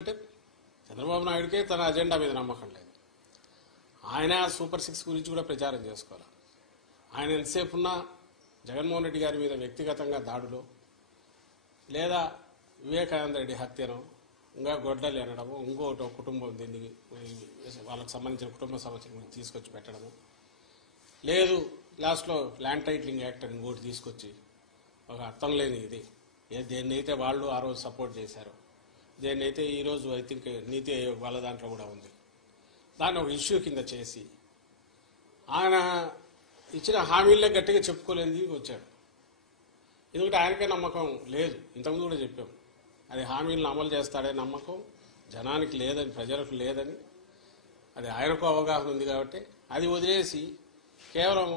అంటే చంద్రబాబు నాయుడికే తన అజెండా మీద నమ్మకం లేదు. ఆయన సూపర్ 6 గురించి కూడా ప్రచారం చేసుకోవాలి. ఆయన ఎంతసేపు ఉన్నా జగన్మోహన్ రెడ్డి గారి మీద వ్యక్తిగతంగా దాడులు, లేదా వివేకానంద రెడ్డి హత్యను, ఇంకా గొడ్డలు అనడము, ఇంకోటి కుటుంబం దీన్ని వాళ్ళకి సంబంధించిన కుటుంబ సమస్యల గురించి తీసుకొచ్చి పెట్టడము, లేదు లాస్ట్లో ల్యాండ్ టైటిలింగ్ యాక్ట్ అని ఇంకోటి తీసుకొచ్చి ఒక అర్థం లేని ఇది దేన్నైతే వాళ్ళు ఆ రోజు సపోర్ట్ చేశారు, దేన్నైతే ఈరోజు ఐ థింక్ నీతి ఆయోగ్ వాళ్ళ దాంట్లో కూడా ఉంది, దాన్ని ఒక ఇష్యూ కింద చేసి ఆయన ఇచ్చిన హామీలే గట్టిగా చెప్పుకోలేని వచ్చాడు. ఎందుకంటే ఆయనకే నమ్మకం లేదు. ఇంతకుముందు కూడా చెప్పాం, అది హామీలను అమలు చేస్తాడే నమ్మకం జనానికి లేదని, ప్రజలకు లేదని. అది ఆయనకు అవగాహన ఉంది కాబట్టి అది వదిలేసి కేవలం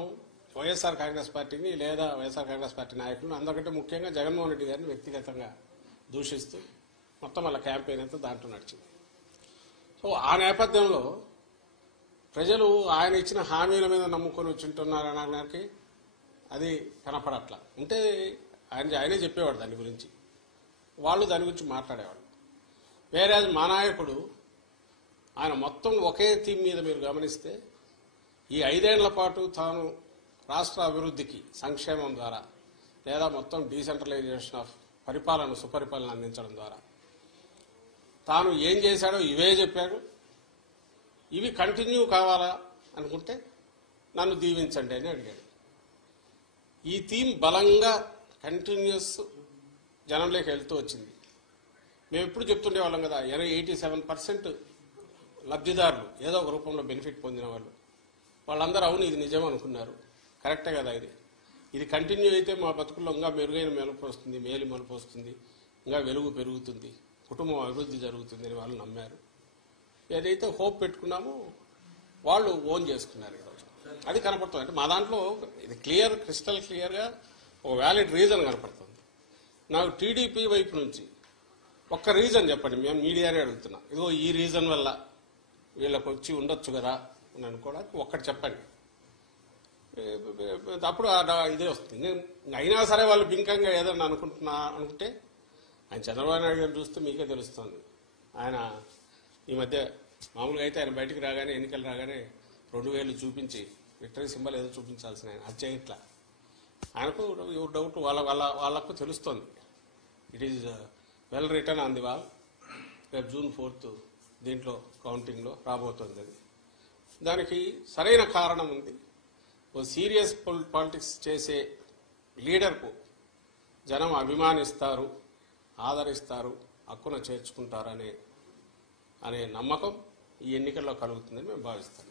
వైఎస్ఆర్ కాంగ్రెస్ పార్టీని లేదా వైఎస్ఆర్ కాంగ్రెస్ పార్టీ నాయకులను, అందరికంటే ముఖ్యంగా జగన్మోహన్ రెడ్డి గారిని వ్యక్తిగతంగా దూషిస్తూ మొత్తం వాళ్ళ క్యాంపెయిన్ అంతా దాంట్లో నడిచింది. సో ఆ నేపథ్యంలో ప్రజలు ఆయన ఇచ్చిన హామీల మీద నమ్ముకొని వచ్చింటున్నారనడానికి అది కనపడట్లా. ఉంటే ఆయనే చెప్పేవాడు దాని గురించి, వాళ్ళు దాని గురించి మాట్లాడేవాళ్ళు. వేరే మా నాయకుడు ఆయన మొత్తం ఒకే థీమ్ మీద మీరు గమనిస్తే ఈ 5 ఏళ్ల పాటు తాను రాష్ట్ర అభివృద్ధికి సంక్షేమం ద్వారా లేదా మొత్తం డీసెంట్రలైజేషన్ ఆఫ్ పరిపాలన, సుపరిపాలన అందించడం ద్వారా తాను ఏం చేశాడో ఇవే చెప్పాడు. ఇవి కంటిన్యూ కావాలా అనుకుంటే నన్ను దీవించండి అని అడిగాడు. ఈ థీమ్ బలంగా కంటిన్యూస్ జనంలోకి వెళ్తూ వచ్చింది. మేము ఎప్పుడు చెప్తుండేవాళ్ళం కదా, 87% లబ్ధిదారులు ఏదో ఒక రూపంలో బెనిఫిట్ పొందిన వాళ్ళందరూ అవును ఇది నిజం అనుకున్నారు. కరెక్టే కదా, ఇది కంటిన్యూ అయితే మా బతుకుల్లో ఇంకా మెరుగైన మెలుపు వస్తుంది, మేలు మలుపు వస్తుంది, ఇంకా వెలుగు పెరుగుతుంది, కుటుంబం అభివృద్ధి జరుగుతుంది అని వాళ్ళు నమ్మారు. ఏదైతే హోప్ పెట్టుకున్నామో వాళ్ళు ఓన్ చేసుకున్నారు ఈరోజు. అది కనపడుతుంది. అంటే మా దాంట్లో ఇది క్రిస్టల్ క్లియర్గా ఒక వ్యాలిడ్ రీజన్ కనపడుతుంది. నాకు టీడీపీ వైపు నుంచి ఒక్క రీజన్ చెప్పండి, మేము మీడియానే అడుగుతున్నాం, ఇదిగో ఈ రీజన్ వల్ల వీళ్ళకి వచ్చి ఉండొచ్చు కదా అని అనుకోవడానికి ఒక్కటి చెప్పండి. అప్పుడు ఇదే వస్తుంది. అయినా సరే వాళ్ళు బింకంగా ఏదన్నా అనుకుంటే ఆయన చంద్రబాబు నాయుడు గారిని చూస్తే మీకే తెలుస్తుంది. ఆయన ఈ మధ్య మామూలుగా అయితే ఆయన బయటికి రాగానే, ఎన్నికలు రాగానే 2000 చూపించి విక్టరీ సింబల్ ఏదో చూపించాల్సిన ఆయన అది చేయట్లా. ఆయనకు డౌట్ వాళ్ళకు తెలుస్తుంది. It is well return on the wall. రేపు June 4th దీంట్లో కౌంటింగ్లో రాబోతుంది. అది దానికి సరైన కారణం ఉంది. ఓ సీరియస్ పాలిటిక్స్ చేసే లీడర్కు జనం అభిమానిస్తారు, ఆదరిస్తారు, హక్కున చేర్చుకుంటారనే నమ్మకం ఈ ఎన్నికల్లో కలుగుతుందని మేము భావిస్తాం.